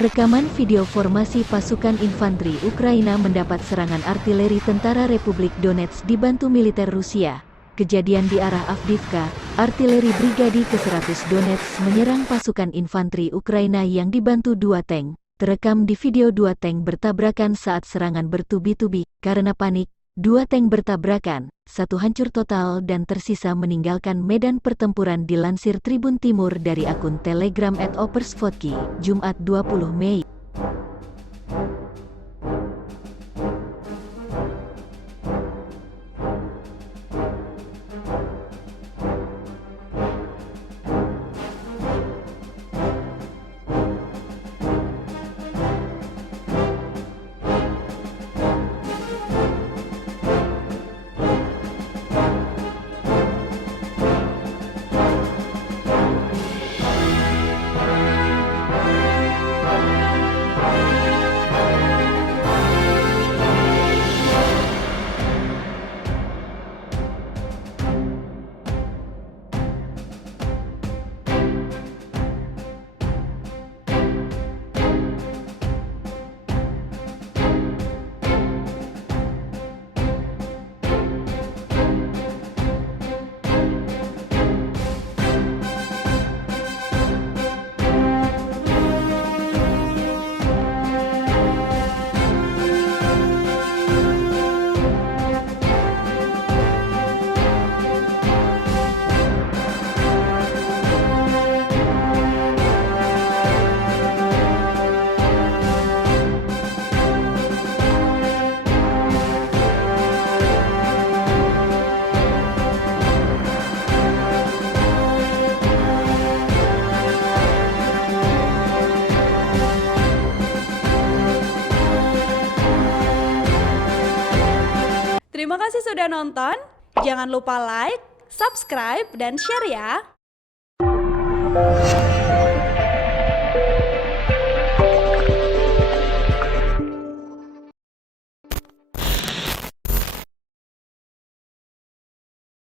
Rekaman video formasi pasukan infanteri Ukraina mendapat serangan artileri Tentara Republik Donetsk dibantu militer Rusia. Kejadian di arah Avdiivka, artileri Brigadi ke-100 Donetsk menyerang pasukan infanteri Ukraina yang dibantu 2 tank. Terekam di video 2 tank bertabrakan saat serangan bertubi-tubi. Karena panik, 2 tank bertabrakan, 1 hancur total dan tersisa meninggalkan medan pertempuran, dilansir Tribun Timur dari akun Telegram @Opersvodki, Jumat 20 Mei. Terima kasih sudah nonton. Jangan lupa like, subscribe, dan share ya.